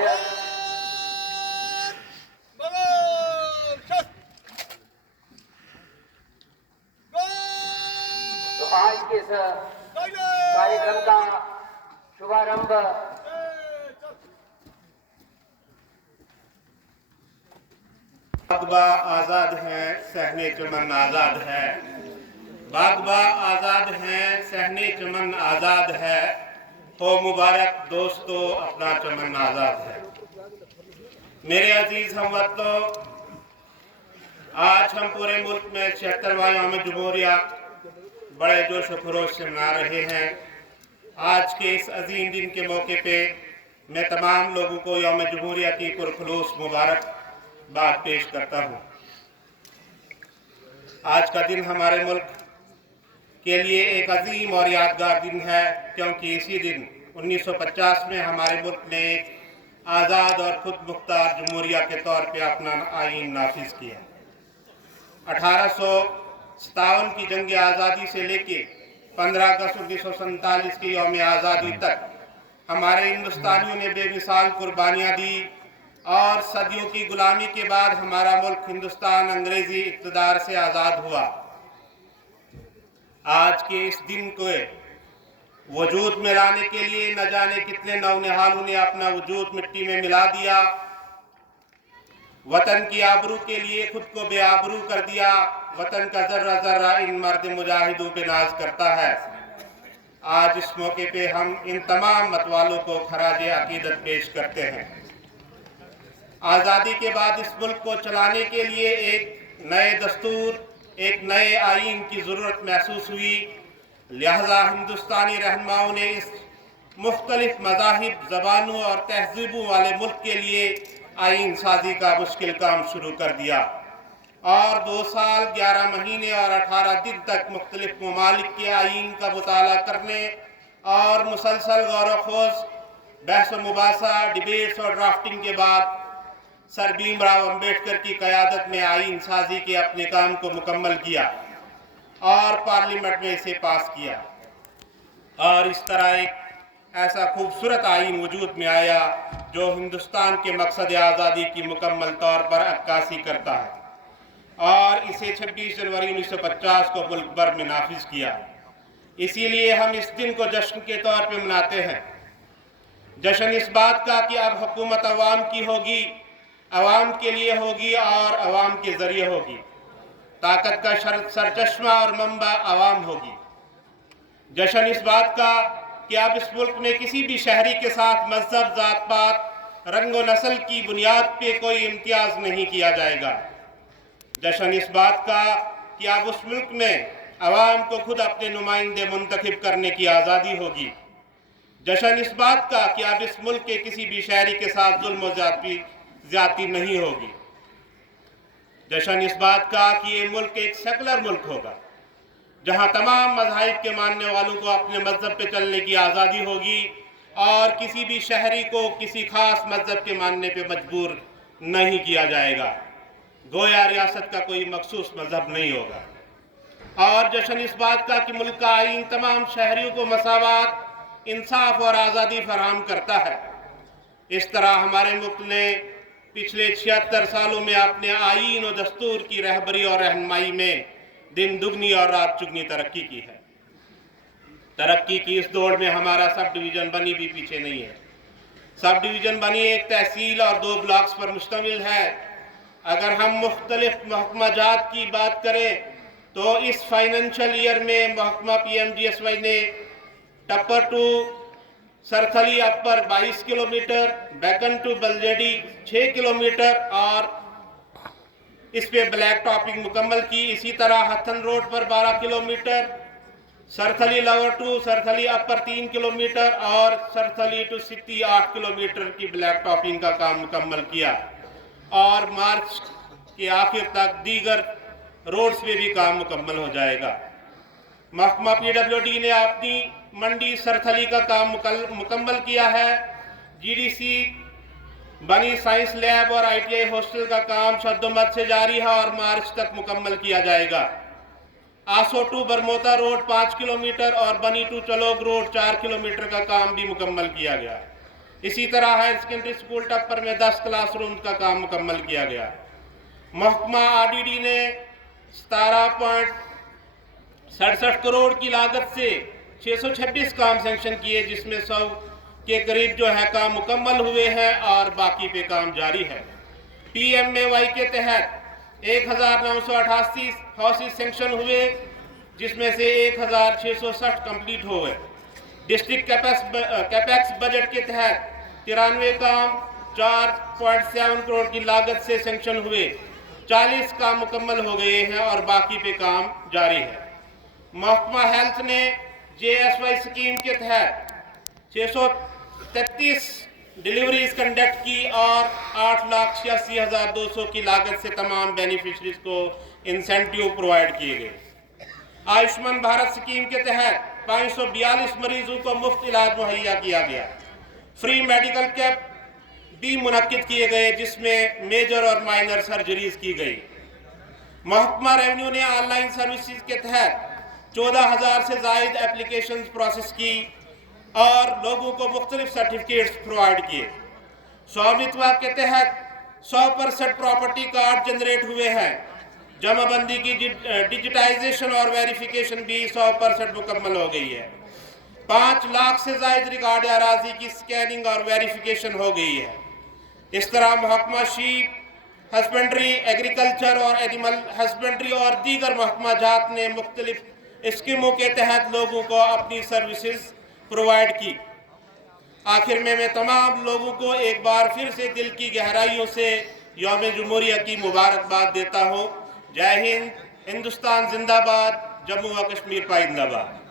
तो आज के इस कार्यक्रम का शुभारंभ बागबा आजाद है, सहने चमन आजाद है। बागबा आजाद है, सहने चमन आजाद है। हो मुबारक दोस्तों, अपना चमन आजाद है। मेरे अजीज हमवतनों, आज हम पूरे मुल्क में 76वां यौम जमहूरिया बड़े जोश व खरोश से मना रहे हैं। आज के इस अजीम दिन के मौके पे मैं तमाम लोगों को यौम जमहूरिया की पुरखुलूस मुबारक बात पेश करता हूँ। आज का दिन हमारे मुल्क के लिए एक अजीम और यादगार दिन है, क्योंकि इसी दिन 1950 में हमारे मुल्क ने एक आज़ाद और खुद मुख्तार जमहूरिया के तौर पे अपना आईन नाफिज किया। 1857 की जंग आज़ादी से लेके 15 अगस्त 1947 की यौम आज़ादी तक हमारे हिंदुस्तानियों ने बेमिसाल कुर्बानियाँ दी और सदियों की गुलामी के बाद हमारा मुल्क हिंदुस्तान अंग्रेजी इक़्तिदार से आज़ाद हुआ। आज के इस दिन को वजूद में लाने के लिए न जाने कितने नौनिहालों ने अपना वजूद मिट्टी में मिला दिया। वतन की आबरू के लिए खुद को बेआबरू कर दिया। वतन का जर्रा जर्रा इन मर्द मुजाहिदों पे नाज करता है। आज इस मौके पे हम इन तमाम मतवालों को खराज अकीदत पेश करते हैं। आज़ादी के बाद इस मुल्क को चलाने के लिए एक नए दस्तूर, एक नए आईन की ज़रूरत महसूस हुई। लिहाजा हिंदुस्तानी रहनुमाओं ने इस मुख्तलिफ मज़ाहिब, ज़बानों और तहज़ीबों वाले मुल्क के लिए आईन साजी का मुश्किल काम शुरू कर दिया और 2 साल 11 महीने और 18 दिन तक मुख्तलिफ ममालिक के आईन का मुताला करने और मुसलसल गौर खोज बहस व मुबासा, डिबेट्स और ड्राफ्टिंग के बाद सर भीमराव अम्बेडकर की क़यादत में आईन साजी के अपने काम को मुकम्मल किया और पार्लियामेंट में इसे पास किया और इस तरह एक ऐसा खूबसूरत आईन वजूद में आया जो हिंदुस्तान के मकसद आज़ादी की मुकम्मल तौर पर अक्कासी करता है और इसे 26 जनवरी 1950 को मुल्क भर में नाफिज किया। इसीलिए हम इस दिन को जश्न के तौर पर मनाते हैं। जश्न इस बात का कि अब हुकूमत अवाम की होगी, अवाम के लिए होगी और अवाम के ज़रिए होगी। ताकत का सरचश्मा और मंबा अवाम होगी। जश्न इस बात का कि अब इस मुल्क में किसी भी शहरी के साथ मजहब, जात पात, रंग व नस्ल की बुनियाद पे कोई इम्तियाज नहीं किया जाएगा। जश्न इस बात का कि अब उस मुल्क में अवाम को खुद अपने नुमाइंदे मुंतखब करने की आज़ादी होगी। जश्न इस बात का कि अब इस मुल्क के किसी भी शहरी के साथ जुल्म व ज्यादती नहीं होगी। जश्न इस बात का कि ये मुल्क एक सेकुलर मुल्क होगा, जहां तमाम मज़ाहिब के मानने वालों को अपने मजहब पे चलने की आज़ादी होगी और किसी भी शहरी को किसी खास मजहब के मानने पे मजबूर नहीं किया जाएगा। गोया रियासत का कोई मखसूस मजहब नहीं होगा। और जश्न इस बात का कि मुल्क का आईन तमाम शहरियों को मसावत, इंसाफ और आज़ादी फराहम करता है। इस तरह हमारे मुल्क ने पिछले 76 सालों में अपने आईन और दस्तूर की रहबरी और रहनुमाई में दिन दुगनी और रात चुगनी तरक्की की है। तरक्की की इस दौड़ में हमारा सब डिवीज़न बनी भी पीछे नहीं है। सब डिवीज़न बनी एक तहसील और 2 ब्लॉक्स पर मुश्तमिल है। अगर हम मुख्तलिफ महकमा जात की बात करें तो इस फाइनेंशियल ईयर में महकमा PMGSY ने Tappar to Sarthali upper 22 kilometre, Baikan to Baljedi 6 kilometre और इस पे ब्लैक टॉपिंग मुकम्मल की। इसी तरह हथन रोड पर 12 kilometre, Sarthali lower to Sarthali upper 3 kilometre और सरथली टू सिटी 8 किलोमीटर की ब्लैक टॉपिंग का काम मुकम्मल किया और मार्च के आखिर तक दीगर रोड्स पे भी काम मुकम्मल हो जाएगा। महकमा PWD ने अपनी मंडी सरथली का काम मुकम्मल किया है। GDC बनी साइंस लैब और ITI हॉस्टल का काम शद्दोमद से जारी है और मार्च तक मुकम्मल किया जाएगा। आसो टू बरमोता रोड 5 किलोमीटर और बनी टू चलोग रोड 4 किलोमीटर का काम भी मुकम्मल किया गया। इसी तरह हायर सेकेंडरी स्कूल टप्पर में 10 क्लासरूम का काम मुकम्मल किया गया। महकमा आरडीडी ने 17.67 करोड़ की लागत से 626 काम सैंक्शन किए, जिसमें 100 के करीब जो है काम मुकम्मल हुए हैं और बाकी पे काम जारी है। PMAY के तहत 1988 हाउसेज सैंक्शन हुए, जिसमें से 1660 कंप्लीट हो गए। डिस्ट्रिक्ट कैपेक्स बजट के तहत 93 काम 4.7 करोड़ की लागत से सैंक्शन हुए, 40 काम मुकम्मल हो गए हैं और बाकी पे काम जारी है। महकमा हेल्थ ने JSY स्कीम के तहत 633 डिलीवरीज कंडक्ट की और 8,86,200 की लागत से तमाम बेनिफिशरीज को इंसेंटिव प्रोवाइड किए गए। आयुष्मान भारत स्कीम के तहत 542 मरीजों को मुफ्त इलाज मुहैया किया गया। फ्री मेडिकल कैंप भी मुनक्किद किए गए, जिसमें मेजर और माइनर सर्जरीज की गई। महकमा रेवेन्यू ने ऑनलाइन सर्विसेज के तहत 14,000 से ज़ायद एप्लीकेशंस प्रोसेस की और लोगों को मुख्तलिफ सर्टिफिकेट्स प्रोवाइड किए। स्वामित्व के तहत 100% प्रॉपर्टी कार्ड जनरेट हुए हैं। जमाबंदी की डिजिटाइजेशन और वेरिफिकेशन भी 100% मुकम्मल हो गई है। 5 लाख से ज़ायद रिकॉर्ड अराजी की स्कैनिंग और वेरिफिकेशन हो गई है। इस तरह महकमा शीप हस्बेंड्री, एग्रीकल्चर और एनिमल हस्बेंड्री और दीगर महकमा जात ने मुख्तलिफ स्कीमों के तहत लोगों को अपनी सर्विसेज प्रोवाइड की। आखिर में मैं तमाम लोगों को एक बार फिर से दिल की गहराइयों से यौम जमहूरिया की मुबारकबाद देता हूँ। जय हिंद, हिंदुस्तान जिंदाबाद, जम्मू व कश्मीर पाइंदाबाद।